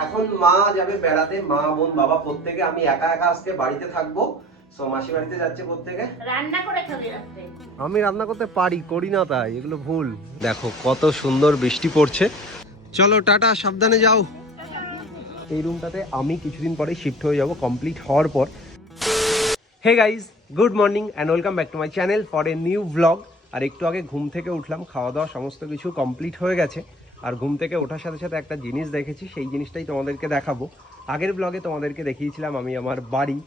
এখন মা যাবে বেড়াতে মা বোন বাবা প্রত্যেকে আমি একা একা আজকে বাড়িতে থাকব। সো মাসি বাড়িতে যাচ্ছে প্রত্যেকে। রান্না করে খাবি রাত্রে? আমি রান্না করতে পারি করি না তাই এগুলো ভুল। দেখো কত সুন্দর বৃষ্টি পড়ছে। চলো টাটা সাবধানে যাও। এই রুমটাতে আমি কিছুদিন পরে শিফট হয়ে যাব কমপ্লিট হওয়ার পর। Hey guys good morning and welcome back to my channel for a new blog আর একটু আগে ঘুম থেকে উঠলাম খাওয়া দাওয়া সমস্ত কিছু কমপ্লিট হয়ে গেছে। আর ঘুম থেকে ওঠার সাথে সাথে একটা জিনিস দেখেছি, সেই জিনিসটাই তোমাদেরকে দেখাবো। আগের ব্লগে তোমাদেরকে দেখিয়েছিলাম আমি আমার বাড়ি।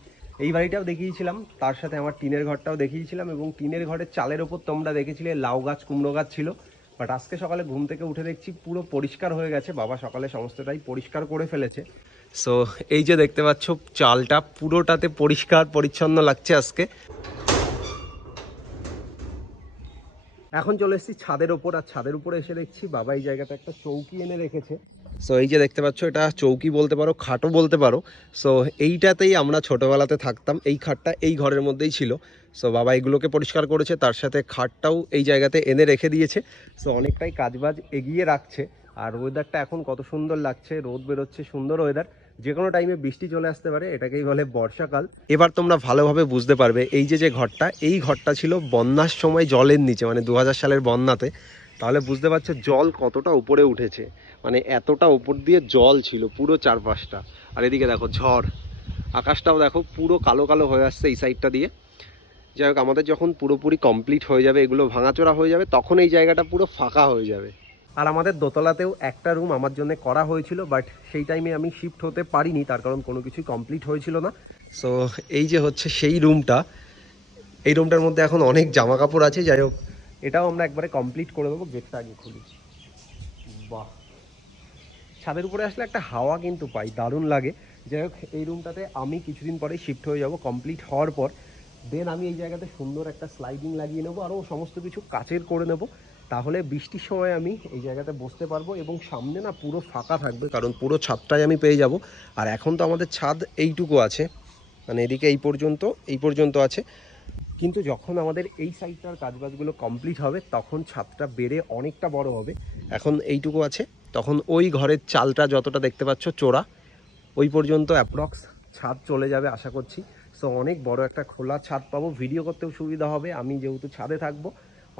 এই বাড়িটাও দেখিয়েছিলাম, তার সাথে আমার টিনের ঘরটাও দেখিয়েছিলাম এবং টিনের ঘরের চালের ওপর তোমরা দেখেছিলে, লাউ গাছ, কুমড়ো গাছ ছিল। বাট আজকে সকালে ঘুম থেকে উঠে দেখছি পুরো পরিষ্কার হয়ে গেছে, বাবা সকালে সমস্তটাই পরিষ্কার করে ফেলেছে। সো এই যে দেখতে পাচ্ছ, চালটা পুরোটাতে পরিষ্কার, পরিচ্ছন্ন লাগছে আজকে। এখন চলে এসেছি ছাদের ওপর, আর ছাদের উপরে এসে দেখছি বাবা এই জায়গাতে একটা চৌকি এনে রেখেছে। সো এই যে দেখতে পাচ্ছ, এটা চৌকি বলতে পারো, খাটও বলতে পারো। সো এইটাতেই আমরা ছোটোবেলাতে থাকতাম, এই খাটটা এই ঘরের মধ্যেই ছিল। সো বাবা এগুলোকে পরিষ্কার করেছে, তার সাথে খাটটাও এই জায়গাতে এনে রেখে দিয়েছে। সো অনেকটাই কাজবাজ এগিয়ে রাখছে, আর ওয়েদারটা এখন কত সুন্দর লাগছে, রোদ বেরোচ্ছে, সুন্দর ওয়েদার যে কোনো টাইমে বৃষ্টি চলে আসতে পারে, এটাকেই বলে বর্ষাকাল। এবার তোমরা ভালোভাবে বুঝতে পারবে, এই যে যে ঘরটা, এই ঘরটা ছিল বন্যার সময় জলের নিচে মানে দু হাজার সালের বন্যাতে। তাহলে বুঝতে পারছ জল কতটা উপরে উঠেছে। মানে এতটা উপর দিয়ে জল ছিল, পুরো চারপাশটা। আর এদিকে দেখো ঝড়, আকাশটাও দেখো পুরো কালো কালো হয়ে আসছে এই সাইডটা দিয়ে। যাই হোক, আমাদের যখন পুরোপুরি কমপ্লিট হয়ে যাবে, এগুলো ভাঙাচোরা হয়ে যাবে, তখন এই জায়গাটা পুরো ফাঁকা হয়ে যাবে। আর আমাদের দোতলাতেও একটা রুম আমার জন্য করা হয়েছিল বাট সেই টাইমে আমি শিফট হতে পারিনি, তার কারণ কোনো কিছুই কমপ্লিট হয়েছিল না। সো এই যে হচ্ছে সেই রুমটা এই রুমটার মধ্যে এখন অনেক জামা কাপড় আছে, যাই হোক। এটাও আমরা একবারে কমপ্লিট করে দেবো গেটটা আগে খুলি। বাহ। ছাদের উপরে আসলে একটা হাওয়া কিন্তু পাই, দারুণ লাগে। যাই হোক, এই রুমটাতে আমি কিছুদিন পরে শিফট হয়ে যাব কমপ্লিট হওয়ার পর। দেন আমি এই জায়গাতে সুন্দর একটা স্লাইডিং লাগিয়ে নেব আরও সমস্ত কিছু কাচের করে নেব। তাহলে বৃষ্টির সময় আমি এই জায়গাতে বসতে পারব এবং সামনে না পুরো ফাঁকা থাকবে, কারণ পুরো ছাদটাই আমি পেয়ে যাব। আর এখন তো আমাদের ছাদ এইটুকু আছে মানে এদিকে এই পর্যন্ত এই পর্যন্ত আছে। কিন্তু যখন আমাদের এই সাইডটার কাজবাজগুলো কমপ্লিট হবে, তখন ছাদটা বেড়ে অনেকটা বড় হবে। এখন এইটুকু আছে, তখন ওই ঘরের চালটা যতটা দেখতে পাচ্ছ, চোরা, ওই পর্যন্ত অ্যাপ্রক্স ছাদ চলে যাবে আশা করছি। সো অনেক বড় একটা খোলা ছাদ পাবো ভিডিও করতেও সুবিধা হবে, আমি যেহেতু ছাদে থাকব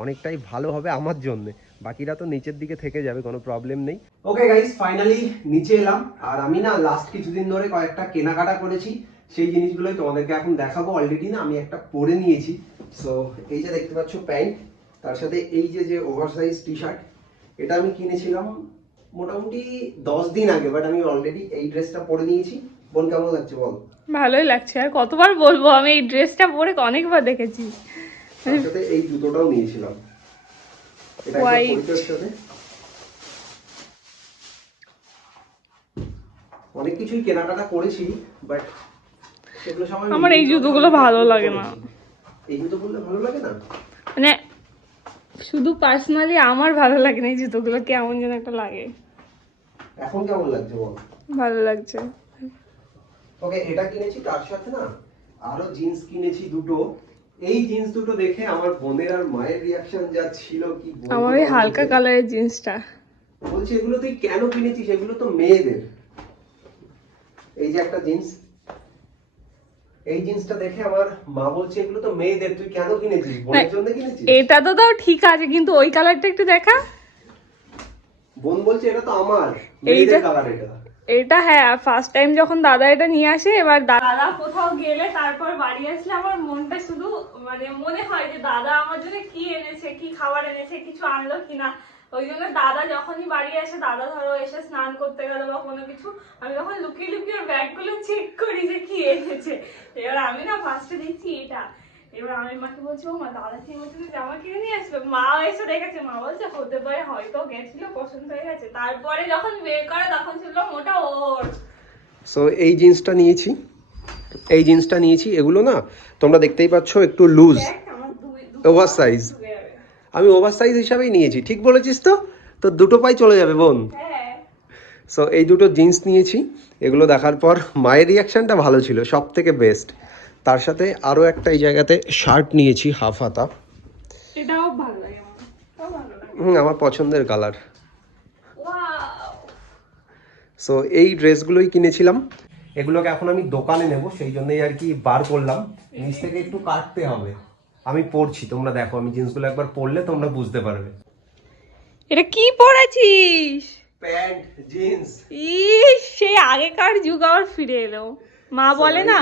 অনেকটাই ভালো হবে আমার জন্য। বাকিরা তো নিচের দিকে থেকে যাবে কোনো প্রবলেম নেই। ওকে গাইস ফাইনালি নিচে এলাম। আর আমি না লাস্ট কিছুদিন ধরে কয়েকটা কেনাকাটা করেছি। সেই জিনিসগুলোই তোমাদেরকে এখন দেখাবো অলরেডি না আমি একটা পরে নিয়েছি। সো এই যে দেখতে পাচ্ছ প্যান্ট তার সাথে এই যে যে ওভার সাইজ টি শার্ট এটা আমি কিনেছিলাম মোটামুটি দশ দিন আগে বাট আমি অলরেডি এই ড্রেসটা পরে নিয়েছি। বোন কেমন লাগছে বল? ভালোই লাগছে। আর কতবার বলব আমি এই ড্রেসটা পরে অনেকবার দেখেছি। সাথে এই জুতোটাও নিয়েছিলাম। এটা একদম সাথে। অনেক কিছুই কেনাকাটা করেছি বাট আমার এই জুতোগুলো ভালো লাগে না। এই জুতো পরলে ভালো লাগে না? মানে শুধু পার্সোনালি আমার ভালো লাগে না এই জুতোগুলো কেমন যেন একটা লাগে। এখন কেমন লাগছে বল? ভালো লাগছে। ওকে এটা কিনেছি তার সাথে না আরও জিন্স কিনেছি দুটো। এই জিন্স দুটো দেখে আমার বোনের আর মায়ের রিয়াকশন যা ছিল কি আমার ওই হালকা। কালারের জিন্সটা। বলছে এগুলো তুই কেন কিনেছিস? এগুলো তো মেয়েদের। এই যে একটা জিন্স। এই জিন্সটা দেখে আমার মা বলছে এগুলো তো মেয়েদের তুই কেন কিনেছিস? বোনের জন্য কিনেছিস? এটা তো তাও ঠিক আছে কিন্তু ওই কালারটা একটু দেখা। বোন বলছে এটা তো আমার মেয়েদের কালার এটা। এটা হ্যাঁ ফার্স্ট টাইম যখন দাদা এটা নিয়ে আসে, এবার দাদা কোথাও গেলে তারপর বাড়ি আসলে আমার মনটা শুধু মানে মনে হয় যে দাদা আমার জন্য কি এনেছে, কি খাবার এনেছে, কিছু আনলো কিনা। ওই জন্য দাদা যখনই বাড়ি আসে, দাদা ধরো এসে স্নান করতে গেল বা কোনো কিছু, আমি তখন লুকিয়ে লুকিয়ে ওর ব্যাগগুলো চেক করি যে কি এনেছে। এবার আমি না ফার্স্টে দেখছি এটা। এবার আমি মাকে বলছি মা দাদা যে জামা কিনে নিয়ে আসবে? মা এসে দেখেছে মা বলছে হতে পারে হয়তো গেছিল পছন্দ হয়ে গেছে। তারপরে যখন বের করে তখন ছিল মোটা ওর। সো এই জিন্সটা নিয়েছি। এই জিন্সটা নিয়েছি। এগুলো না তোমরা দেখতেই পাচ্ছ একটু লুজ. ঢুকে যাবে। আমি ওভার সাইজ হিসাবেই নিয়েছি। ঠিক বলেছিস তো? তো দুটো পাই চলে যাবে বোন। হ্যাঁ। সো এই দুটো জিন্স নিয়েছি। এগুলো দেখার পর মায়ের রিয়াকশনটা ভালো ছিল সব থেকে বেস্ট তার সাথে আরও একটা এই জায়গাতে শার্ট নিয়েছি হাফ হাতা। এটাও ভালো লাগে হুম আমার পছন্দের কালার সো এই ড্রেসগুলোই কিনেছিলাম। এগুলোকে এখন আমি দোকানে নেব সেই জন্যই আর কি বার করলাম। নিচ থেকে একটু কাটতে হবে। আমি পরছি তোমরা দেখো আমি জিন্সগুলো একবার পরলে তোমরা বুঝতে পারবে। এটা কি পড়েছিস প্যান্ট জিন্স ইস সেই আগেকার যুগ আবার ফিরে এলো। মা বলে না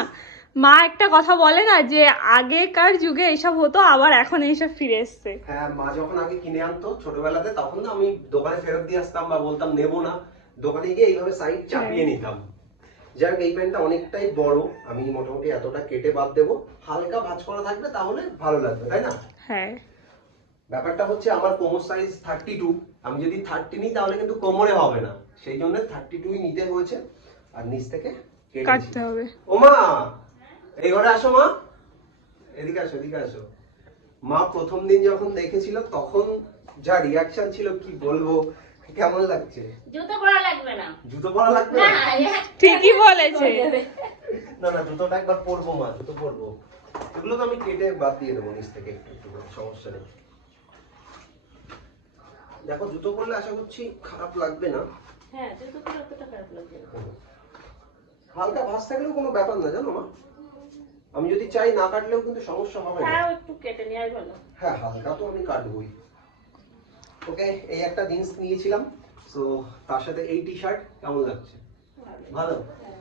মা একটা কথা বলে না যে আগেকার যুগে এসব হতো আবার এখন এইসব ফিরে এসছে। হ্যাঁ মা যখন আগে কিনে আনতো ছোটবেলাতে তখন না আমি দোকানে ফেরত দিয়ে আসতাম বা বলতাম নেব না। দোকানে গিয়ে এইভাবে সাইড চাপিয়ে নিতাম। যাই হোক এই প্যান্টটা অনেকটাই বড় আমি মোটামুটি এতটা কেটে বাদ দেবো। হালকা ভাঁজ করা থাকবে তাহলে ভালো লাগবে তাই না? হ্যাঁ। ব্যাপারটা হচ্ছে আমার কোমর সাইজ থার্টি টু আমি যদি থার্টি নিই তাহলে কিন্তু কোমরে হবে না। সেই জন্য থার্টি টুই নিতে হয়েছে। আর নিচ থেকে কাটতে হবে। ও মা এই ঘরে আসো মা। এদিকে আসো এদিকে আসো। মা প্রথম দিন যখন দেখেছিল তখন যা রিয়াকশন ছিল কি বলব কেমন লাগছে? জুতো পরা লাগবে না। জুতো পরা লাগবে? না না ঠিকই বলেছে। না না জুতোটা একবার পরবো মা জুতো পরবো। এগুলো তো আমি কেটে বাদ দিয়ে দেবো নিচ থেকে একটু একটু সমস্যা নেই। দেখো জুতো পরলে আশা করছি খারাপ লাগবে না। হ্যাঁ জুতো পরে অতটা খারাপ লাগবে না। হালকা ভাঁজ থাকলেও কোনো ব্যাপার না জানো মা? আমি যদি চাই না কাটলেও কিন্তু সমস্যা হবে না। তাও একটু কেটে নেওয়াই ভালো। হ্যাঁ হালকা তো আমি কাটবই। ওকে এই একটা জিন্স নিয়েছিলাম সো তার সাথে এই টি শার্ট কেমন লাগছে? ভালো।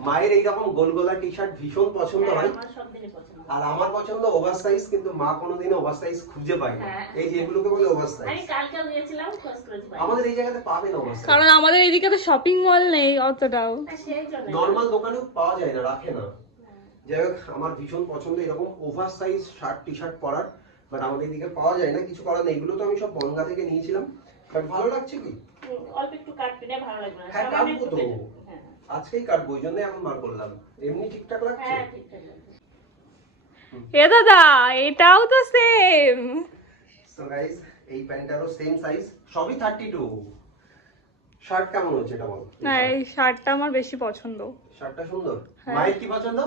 মায়ের এইরকম গোল গোলা টি শার্ট ভীষণ পছন্দ হ্যাঁ, হয়। আমার সব দিনই পছন্দ। আর আমার পছন্দ ওভার সাইজ কিন্তু মা কোনোদিন ওভার সাইজ খুঁজে পায় না। হ্যাঁ। এই যে এগুলোকে বলে ওভার সাইজ আমি কালকেও গিয়েছিলাম আমাদের এই জায়গাতে পাবে না ওভার সাইজ কারণ আমাদের এইদিকে তো শপিং মল নেই অতটাও। হ্যাঁ, নর্মাল দোকানেও পাওয়া যায় না রাখে না। যাই হোক আমার ভীষণ পছন্দ এরকম over size shirt T shirt পরার বাট আমাদের এদিকে পাওয়া যায় না কিছু করার নেই। এগুলো তো আমি সব বনগা থেকে নিয়েছিলাম। বাট ভালো লাগছে কি? অল্প একটু কাটবি না ভালো লাগবে না। হ্যাঁ, কাটবো তো। হ্যাঁ আজকেই কাটবো ওই জন্যই এখন বার করলাম। এমনি ঠিকঠাক লাগছে? হ্যাঁ ঠিকঠাক। এ দাদা এটাও তো সেম সো গাইস এই প্যান্টটারও সেম সাইজ সবই থার্টি টু শার্ট কেমন হচ্ছে এটা বল? না এই শার্টটা আমার বেশি পছন্দ। শার্টটা সুন্দর? হ্যাঁ। মায়ের কি পছন্দ?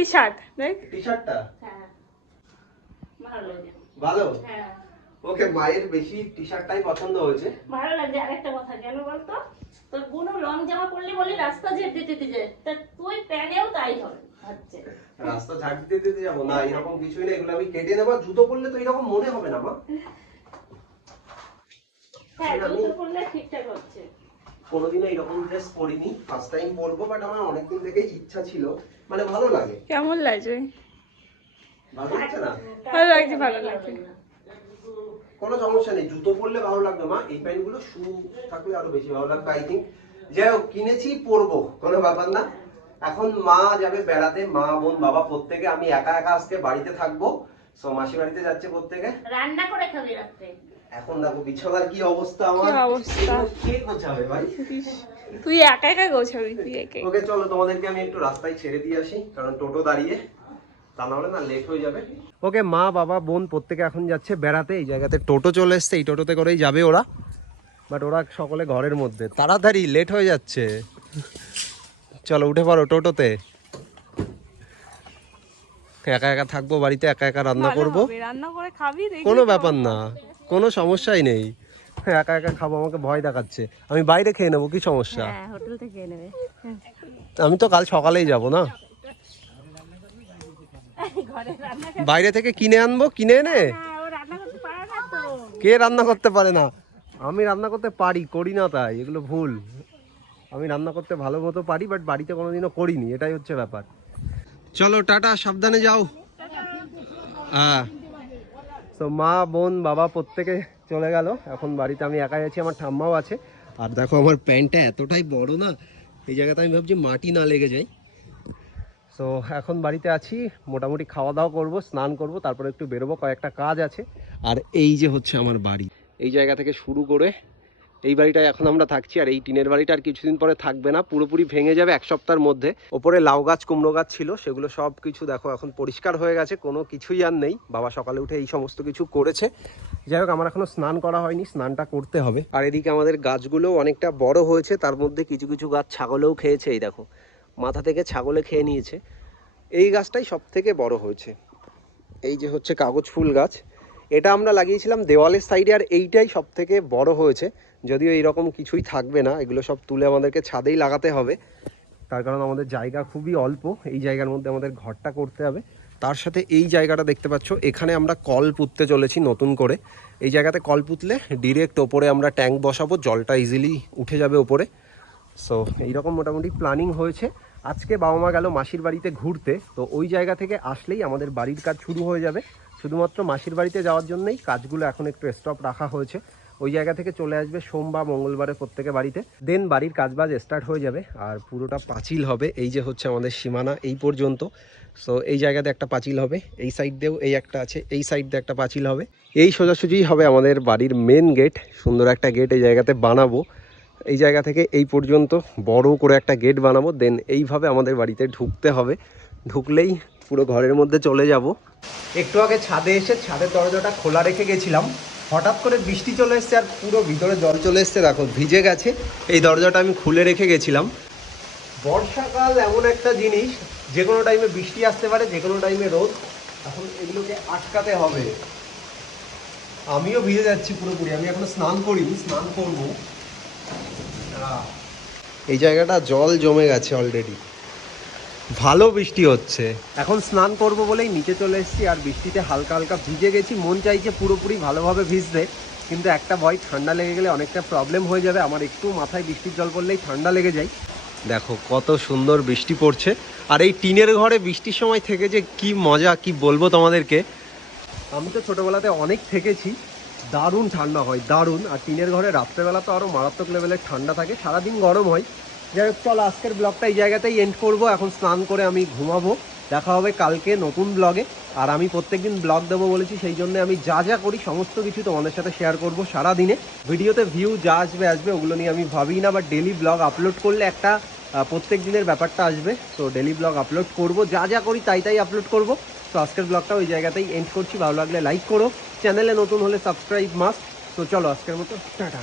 টি শার্ট দেখ টি শার্টটা হ্যাঁ। ভালো ভালো? হ্যাঁ। ওকে মায়ের বেশি টি শার্টটাই পছন্দ হয়েছে। ভালো লাগছে আরেকটা কথা কেন বলতো? তোর লং জামা পরলি বলি রাস্তা যে তা তুই প্যানেও তাই হবে হচ্ছে রাস্তা ঝাড় দিতে দিতে যাব? না এরকম কিছুই না এগুলো আমি কেটে নেব। জুতো পরলে তো এরকম মনে হবে না মা। হ্যাঁ জুতো পরলে ঠিকঠাক হচ্ছে। কোনোদিনও এরকম ড্রেস পরিনি ফার্স্ট টাইম পরবো বাট আমার অনেকদিন থেকে ইচ্ছা ছিল। মানে ভালো লাগে। কেমন লাগছে? ভালো লাগছে না? ভালো লাগছে ভালো লাগছে। কোনো সমস্যা নেই জুতো পরলে ভালো লাগবে মা। এই প্যান্টগুলো শু থাকলে আরও বেশি ভালো লাগবে আই থিঙ্ক যাই হোক কিনেছি পরবো কোনো ব্যাপার না। এখন মা যাবে বেড়াতে মা বোন বাবা প্রত্যেকে আমি একা একা আজকে বাড়িতে থাকব। সো মাসি বাড়িতে যাচ্ছে প্রত্যেকে। রান্না করে খাবি রাত্রে। এখন দেখো বিছানার কি অবস্থা আমার? কি অবস্থা? কে গোছাবে ভাই? তুই একা একা গোছাবি তুই একে ওকে চলো তোমাদেরকে আমি একটু রাস্তায় ছেড়ে দিয়ে আসি কারণ টোটো দাঁড়িয়ে তা নাহলে না লেট হয়ে যাবে। ওকে মা বাবা বোন প্রত্যেকে এখন যাচ্ছে বেড়াতে এই জায়গাতে টোটো চলে এসছে এই টোটোতে করেই যাবে ওরা। বাট ওরা সকলে ঘরের মধ্যে। তাড়াতাড়ি লেট হয়ে যাচ্ছে। চলো উঠে পারো টোটোতে। একা একা থাকব বাড়িতে একা একা রান্না করব। রান্না করে খাবি কোনো ব্যাপার না। কোনো সমস্যাই নেই। একা একা খাব আমাকে ভয় দেখাচ্ছে। আমি বাইরে খেয়ে নেব কি সমস্যা? হ্যাঁ হোটেল থেকে নেবে আমি তো কাল সকালেই যাব না? বাইরে থেকে কিনে আনব কিনে এনে? হ্যাঁ কে রান্না করতে পারে না? আমি রান্না করতে পারি করি না তাই এগুলো ভুল। আমি রান্না করতে ভালো মতো পারি বাট বাড়িতে কোনোদিনও করিনি এটাই হচ্ছে ব্যাপার। চলো টাটা সাবধানে যাও। হ্যাঁ। তো মা, বোন, বাবা প্রত্যেকে চলে গেল। এখন বাড়িতে আমি একাই আছি, আমার ঠাম্মাও আছে। আর দেখো আমার প্যান্টটা এতটাই বড় না, এই জায়গাতে আমি ভাবছি মাটি না লেগে যায় তো এখন বাড়িতে আছি, মোটামুটি খাওয়া দাওয়া করব, স্নান করব, তারপরে একটু বেরোবো, কয়েকটা কাজ আছে। আর এই যে হচ্ছে আমার বাড়ি। এই জায়গা থেকে শুরু করে এই বাড়িটায় এখন আমরা থাকছি আর এই টিনের বাড়িটা আর কিছুদিন পরে থাকবে না, পুরোপুরি ভেঙে যাবে এক সপ্তাহের মধ্যে। ওপরে লাউ গাছ, কুমড়ো গাছ ছিল, সেগুলো সব কিছু দেখো এখন পরিষ্কার হয়ে গেছে, কোনো কিছুই আর নেই। বাবা সকালে উঠে এই সমস্ত কিছু করেছে। যাই হোক, আমার এখনও স্নান করা হয়নি, স্নানটা করতে হবে। আর এদিকে আমাদের গাছগুলো অনেকটা বড় হয়েছে, তার মধ্যে কিছু কিছু গাছ ছাগলেও খেয়েছে, এই দেখো। মাথা থেকে ছাগলে খেয়ে নিয়েছে। এই গাছটাই সব থেকে বড় হয়েছে। এই যে হচ্ছে কাগজ ফুল গাছ। এটা আমরা লাগিয়েছিলাম দেওয়ালের সাইডে আর এইটাই সব থেকে বড় হয়েছে। যদিও এইরকম কিছুই থাকবে না, এগুলো সব তুলে আমাদেরকে ছাদেই লাগাতে হবে। তার কারণ আমাদের জায়গা খুবই অল্প, এই জায়গার মধ্যে আমাদের ঘরটা করতে হবে। তার সাথে এই জায়গাটা দেখতে পাচ্ছ, এখানে আমরা কল পুঁততে চলেছি নতুন করে। এই জায়গাতে কল পুঁতলে ডিরেক্ট ওপরে আমরা ট্যাঙ্ক বসাবো, জলটা ইজিলি উঠে যাবে ওপরে। সো এইরকম মোটামুটি প্ল্যানিং হয়েছে। আজকে বাবা মা গেল মাসির বাড়িতে ঘুরতে, তো ওই জায়গা থেকে আসলেই আমাদের বাড়ির কাজ শুরু হয়ে যাবে। শুধুমাত্র মাসির বাড়িতে যাওয়ার জন্যই কাজগুলো এখন একটু স্টপ রাখা হয়েছে। ওই জায়গা থেকে চলে আসবে সোম বা মঙ্গলবারে প্রত্যেকে বাড়িতে। দেন বাড়ির কাজবাজ স্টার্ট হয়ে যাবে আর পুরোটা পাঁচিল হবে। এই যে হচ্ছে আমাদের সীমানা এই পর্যন্ত। সো এই জায়গাতে একটা পাঁচিল হবে। এই সাইড দিয়েও এই একটা আছে। এই সাইড দিয়ে একটা পাঁচিল হবে। এই সোজাসুজিই হবে আমাদের বাড়ির মেন গেট সুন্দর একটা গেট এই জায়গাতে বানাবো। এই জায়গা থেকে এই পর্যন্ত বড় করে একটা গেট বানাবো। দেন এইভাবে আমাদের বাড়িতে ঢুকতে হবে। ঢুকলেই পুরো ঘরের মধ্যে চলে যাব। একটু আগে ছাদে এসে ছাদের দরজাটা খোলা রেখে গেছিলাম। হঠাৎ করে বৃষ্টি চলে এসছে আর পুরো ভিতরে জল চলে এসছে, দেখো, ভিজে গেছে। এই দরজাটা আমি খুলে রেখে গেছিলাম। বর্ষাকাল এমন একটা জিনিস, যে কোনো টাইমে বৃষ্টি আসতে পারে, যে কোনো টাইমে রোদ। এখন এগুলোকে আটকাতে হবে। আমিও ভিজে যাচ্ছি পুরোপুরি, আমি এখনও স্নান করিনি, স্নান করব। এই জায়গাটা জল জমে গেছে অলরেডি ভালো বৃষ্টি হচ্ছে। এখন স্নান করব বলেই নিচে চলে এসেছি আর বৃষ্টিতে হালকা হালকা ভিজে গেছি। মন চাইছে পুরোপুরি ভালোভাবে ভিজতে কিন্তু একটা ভয় ঠান্ডা লেগে গেলে অনেকটা প্রবলেম হয়ে যাবে। আমার একটু মাথায় বৃষ্টির জল পড়লেই ঠান্ডা লেগে যায়। দেখো কত সুন্দর বৃষ্টি পড়ছে। আর এই টিনের ঘরে বৃষ্টির সময় থেকে যে কি মজা কি বলব তোমাদেরকে? আমি তো ছোটোবেলাতে অনেক থেকেছি। দারুণ ঠান্ডা হয় দারুণ। আর টিনের ঘরে রাত্রেবেলা তো আরও মারাত্মক লেভেলের ঠান্ডা থাকে। সারাদিন গরম হয়। যাই হোক, চল আজকের ব্লগটা এই জায়গাতেই এন্ড করব। এখন স্নান করে আমি ঘুমাবো। দেখা হবে কালকে নতুন ব্লগে আর আমি প্রত্যেকদিন ব্লগ দেবো বলেছি, সেই জন্য আমি যা যা করি, সমস্ত কিছু তোমাদের সাথে শেয়ার করব সারা দিনে ভিডিওতে ভিউ যা আসবে আসবে, ওগুলো নিয়ে আমি ভাবি না বা ডেলি ব্লগ আপলোড করলে একটা প্রত্যেক দিনের ব্যাপারটা আসবে। তো ডেলি ব্লগ আপলোড করব, যা যা করি তাই তাই আপলোড করব। তো আজকের ব্লগটা ওই জায়গাতেই এন্ড করছি। ভালো লাগলে লাইক করো। চ্যানেলে নতুন হলে সাবস্ক্রাইব মাস্ট তো চলো আজকের মতো, টাটা।